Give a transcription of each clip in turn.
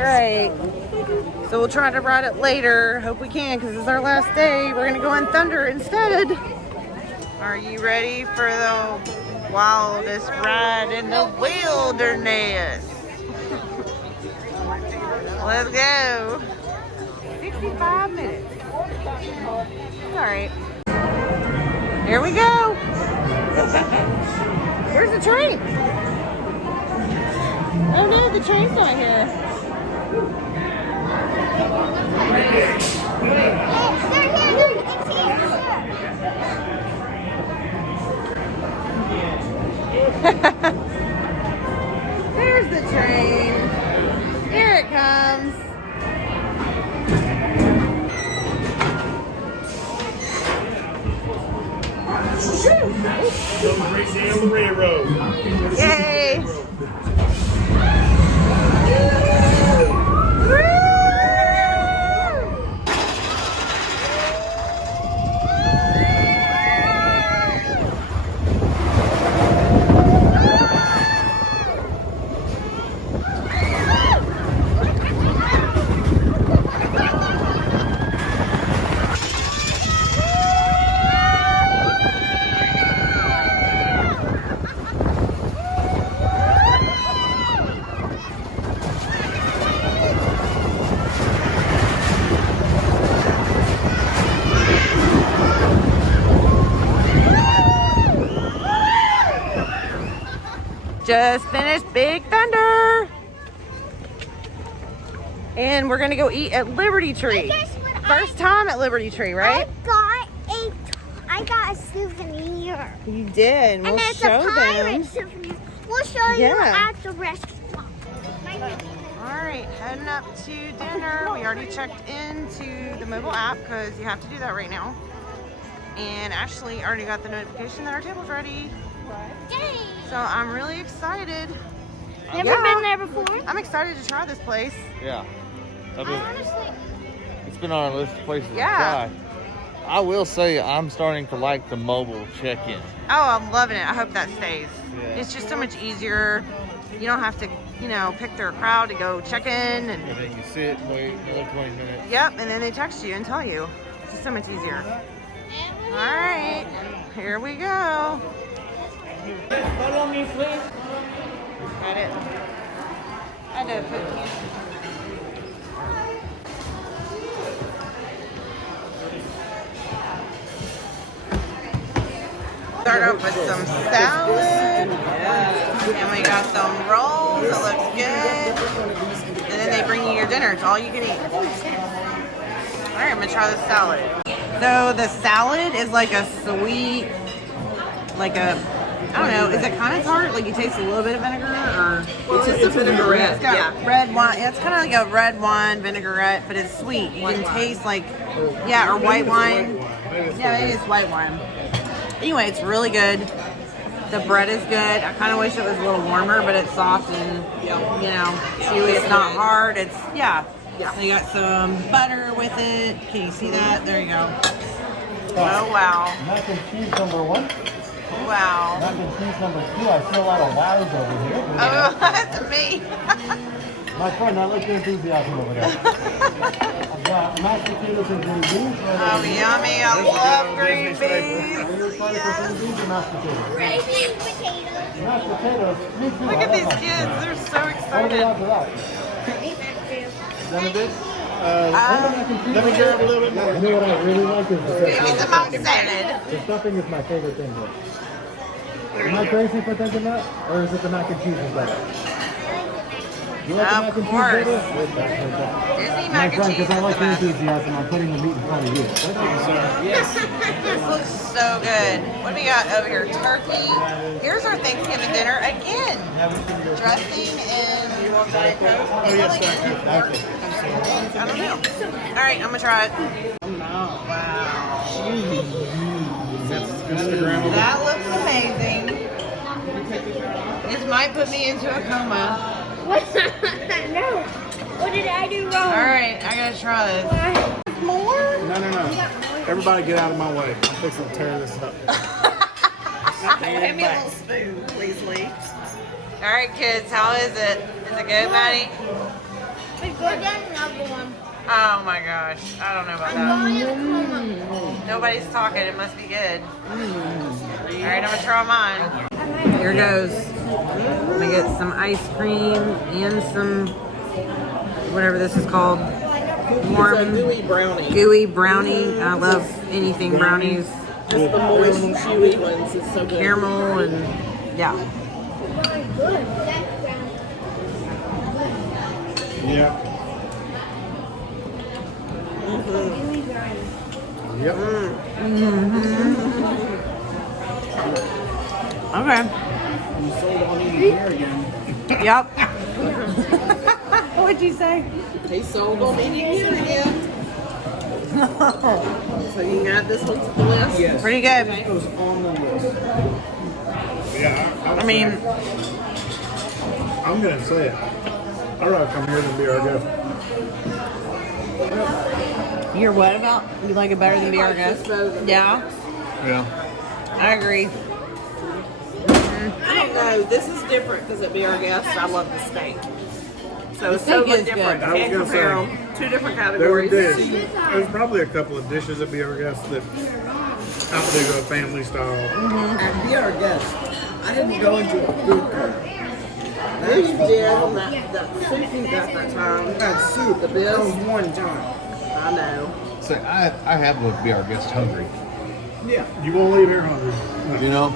great. So we'll try to ride it later. Hope we can, because it's our last day. We're gonna go on Thunder instead. Are you ready for the wildest ride in the wilderness? Let's go. 65 minutes. Alright. Here we go. Where's the train? Oh no, the train's not here. There's the train. Here it comes. Great day on the railroad. Yay! Just finished Big Thunder. And we're gonna go eat at Liberty Tree. First time at Liberty Tree, right? I got a souvenir. You did. We'll and it's show a pirate them. souvenir. We'll show you at the restaurant. Alright, heading up to dinner. We already checked into the mobile app because you have to do that right now. And Ashley already got the notification that our table's ready. Yay! So I'm really excited. Never been there before? I'm excited to try this place. Yeah. Honestly, It's been on our list of places Yeah. to try. I will say I'm starting to like the mobile check-in. Oh, I'm loving it. I hope that stays. Yeah. It's just so much easier. You don't have to, pick their crowd to go check in. And then you sit and wait another 20 minutes. Yep, and then they text you and tell you. It's just so much easier. All right, here we go. Follow me, please. Got it. I had to put you. Start off with some salad. And we got some rolls. It looks good. And then they bring you your dinner. It's all you can eat. Alright, I'm gonna try the salad. So the salad is like a sweet, I don't know, is it kind of tart? Like you taste a little bit of vinegar, or It's just a vinaigrette. it's got Yeah. red wine. Yeah, it's kind of like a red wine vinaigrette, but it's sweet. You can taste or white wine. Yeah, maybe it's white wine. Anyway, it's really good. The bread is good. I kind of wish it was a little warmer, but it's soft and chewy. It's not hard. It's They got some butter with it. Can you see that? There you go. Oh wow! Mac and cheese number 1. Wow. Mac and cheese number 2. I see a lot of wows over here. Oh, that's me. My friend, I like your enthusiasm over there. I've got mashed potatoes and green beans. Oh, yummy. I love green beans. Are you excited for green beans or mashed potatoes? gravy and potatoes. Mashed potatoes. Me too. Look I at love these mashed kids. potatoes. They're so What are the excited. odds of that? Benedict, Let me grab a little bit more. You know what I really like is Give me the some mock salad. stuffing is my favorite thing here. Am I crazy for thinking that? Or is it the mac and cheese is better? You like the Of mac and cheese course. better? Disney My mac and friend, cheese is because I the like your best. enthusiasm, I'm putting the meat in front of you. This looks so good. What do we got over here? Turkey. Here's our Thanksgiving dinner again. Dressing and Diet Coke. Oh, yes, sir. I don't know. All right, I'm gonna try it. Wow. That looks amazing. This might put me into a coma. What? No. What did I do wrong? All right, I gotta try this. More? No. Everybody get out of my way. I'm fixing to tear this up. Give me a little spoon, please, Lee. All right, kids, how is it? Is it good, Maddie? We're getting another one. Oh my gosh. I don't know about that. Nobody's talking. It must be good. Alright, I'm gonna try mine. Here goes. I'm gonna get some ice cream and some whatever this is called. Warm Gooey brownie. gooey brownie. I love anything brownies. Just the moist, chewy ones. It's so good. Caramel and yeah. Yeah. Yep. Okay. You sold on eating here again. Yep. What'd you say? He sold on eating here again. So you can add this one to the list? Yes. Pretty good. It goes on the list. Yeah, I mean, I'm gonna say it. I'd rather come here than be our guest. you're what about? You like it better than Be Our Guest? Yeah, Yeah. I agree. I don't know. This is different because at Be Our Guest, I love the steak. So it's steak totally is different. good. I was Can't gonna compare say, them. Two different There categories. there's probably a couple of dishes that be our guests that outdo a family style. And be our guest. I didn't go into a food court. Who you did on that soup you got that time? That soup, The that best. was one time. I know. So I have to be our guest hungry. Yeah. You won't leave here hungry. You know,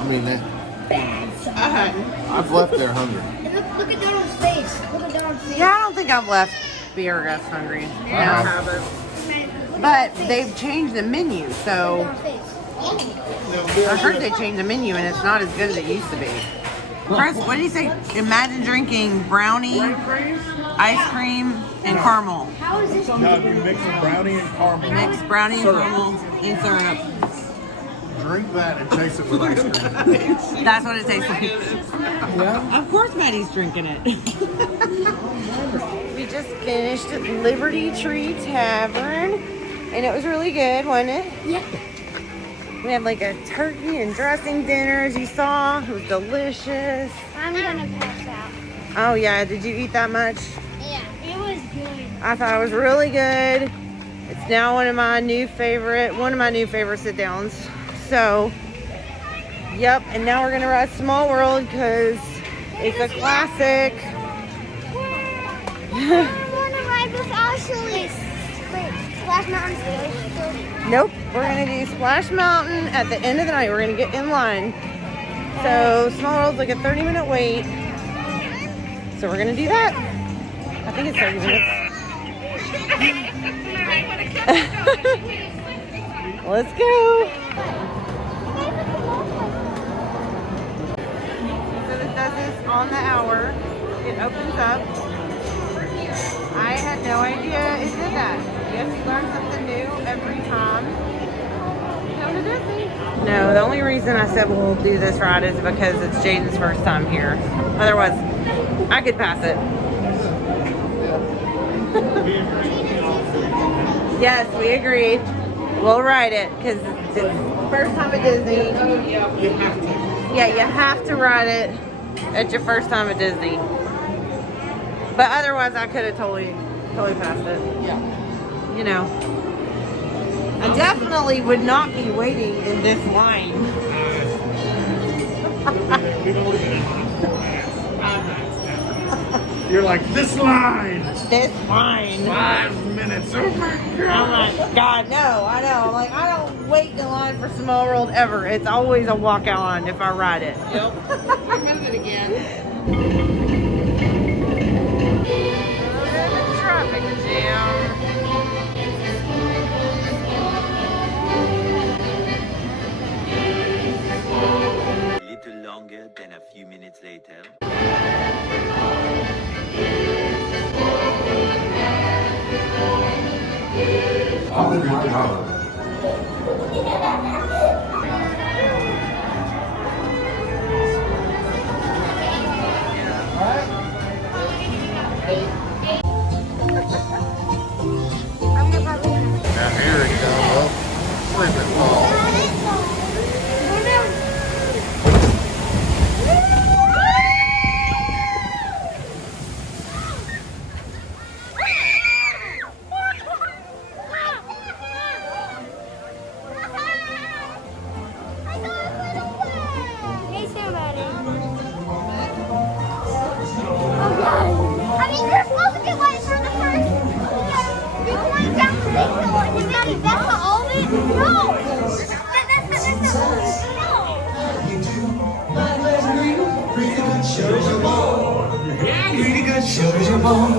I mean that I hadn't. I've left there hungry. And look at Donald's face. Look at Donald's face. Yeah, I don't think I've left Be Our Guest hungry. I Yeah. haven't. But they've changed the menu, so Donald's face. I heard they changed the menu and it's not as good as it used to be. Chris, what did he say? Imagine drinking brownie, ice cream, and caramel. How is this? No, you mix a brownie and caramel. Mix brownie and caramel and syrup. Drink that and chase it with ice cream. That's what it tastes like. Of course Maddie's drinking it. We just finished at Liberty Tree Tavern and it was really good, wasn't it? Yeah. We had like a turkey and dressing dinner as you saw. It was delicious. I'm gonna pass out. Oh yeah, did you eat that much? Yeah. It was good. I thought it was really good. It's now one of my new favorite sit downs. So, yep, and now we're gonna ride Small World because it's a classic. I wanna ride with Ashley. Splash Mountain. Nope, we're gonna do Splash Mountain at the end of the night. We're gonna get in line. So Small World's like a 30-minute wait. So we're gonna do that. I think it's 30 minutes. Let's go. So this does this on the hour. It opens up. I had no idea it did that. Yes, you learn something new every time. Come to Disney. No, the only reason I said we'll do this ride is because it's Jaden's first time here. Otherwise, I could pass it. Yes, we agreed. We'll ride it because it's first time at Disney. You have to. Yeah, you have to ride it at your first time at Disney. But otherwise, I could have totally passed it. Yeah. You know, I definitely would not be waiting in this line. You're like, this line! This line. 5 minutes. Oh my Oh my God, no, I know. I'm like, I don't wait in line for Small World ever. It's always a walkout line if I ride it. Yep. You're moving again. Traffic jam. A little longer than a few minutes later. Now here it comes up. Slip and fall. Sugar, sugar, bone.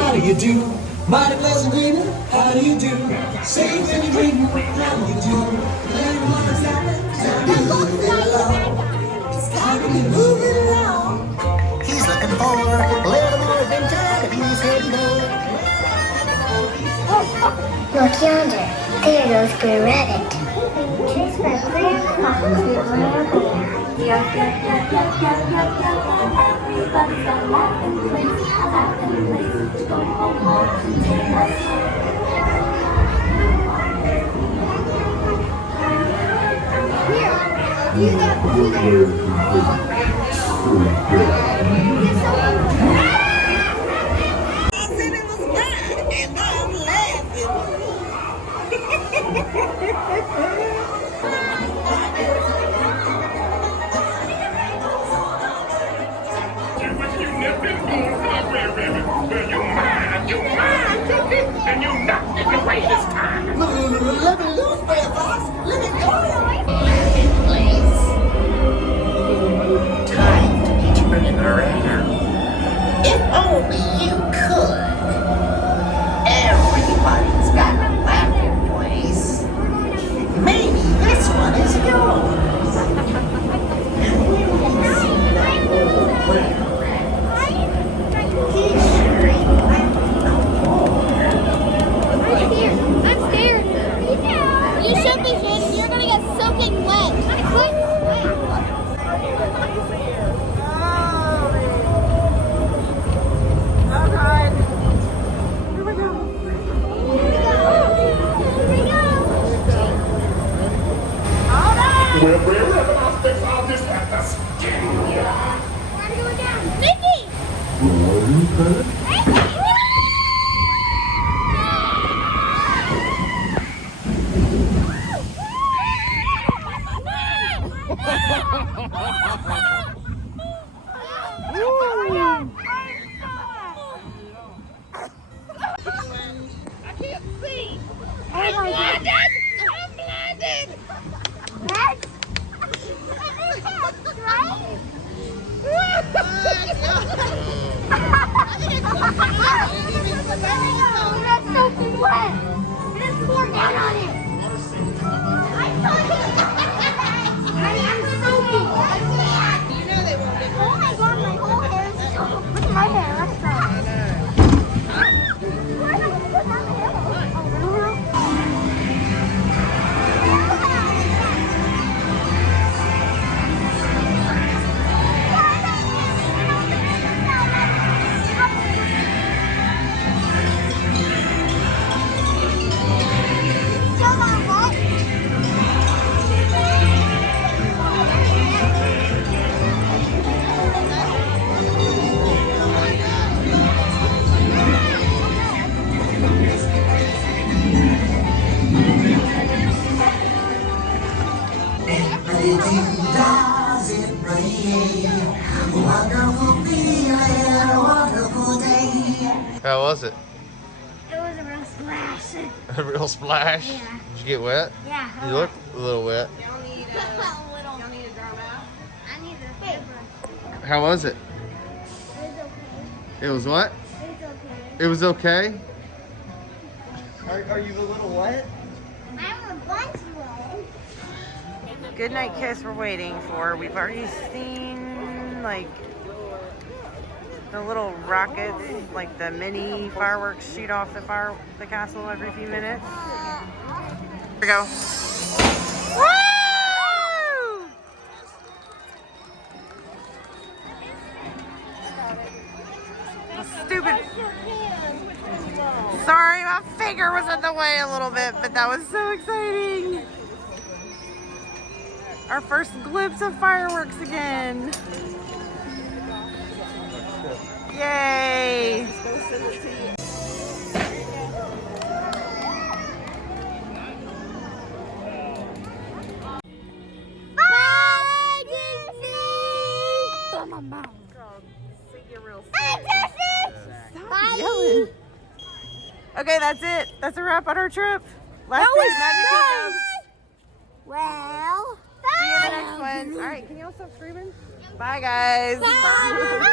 How do you do? Mighty pleasant dreaming. How do you do? Say when you're dreaming. How do you do? Everyone's moving along. It's time to be moving along. He's looking for a little more adventure. He's heading north. Look yonder. There goes Green Rabbit. Chased by Green Fox. Everybody's got a laughing place, a laughing place to go home to take us. And you knocked it away this time. Let me loose, Bear Fox. Let me go. Place. Time to be turning around. If only you could. Everybody's got a laughing place. Maybe this one is yours. And when you see that old Green Rabbit, he sure ain't laughing no more. I'm scared. You should be, Jaden. You're gonna get soaking wet. Well, I'll fix all this at the skin. Mickey! I can't see. I'm blinded. I'm blinded. What? Right? That's soaking wet. Just pour down on it. I'm soaking. I can't. You know they won't get. Oh my god, my whole hair is soaked. Look at my hair. That's bad. Where am I going to put my hair? Everything does it rain. Wonderful feeling, wonderful day. How was it? It was a real splash. A real splash? Yeah. Did you get wet? Yeah. You look a little wet. Y'all need a dry mouth? I need a paper. How was it? It was okay. It was what? It was okay. It was okay? Are you a little wet? I'm a bunch wet. Good night kiss we're waiting for. We've already seen like the little rockets, like the mini fireworks shoot off the castle every few minutes. Here we go. Woo! Stupid. Sorry, my finger was in the way a little bit, but that was so exciting. Our first glimpse of fireworks again. Yay! Bye, Disney! Stop yelling. Okay, that's it. That's a wrap on our trip. Last day of Magic Kingdom. Well, See you in the next one. All right, can you all stop screaming? Bye, guys. bye.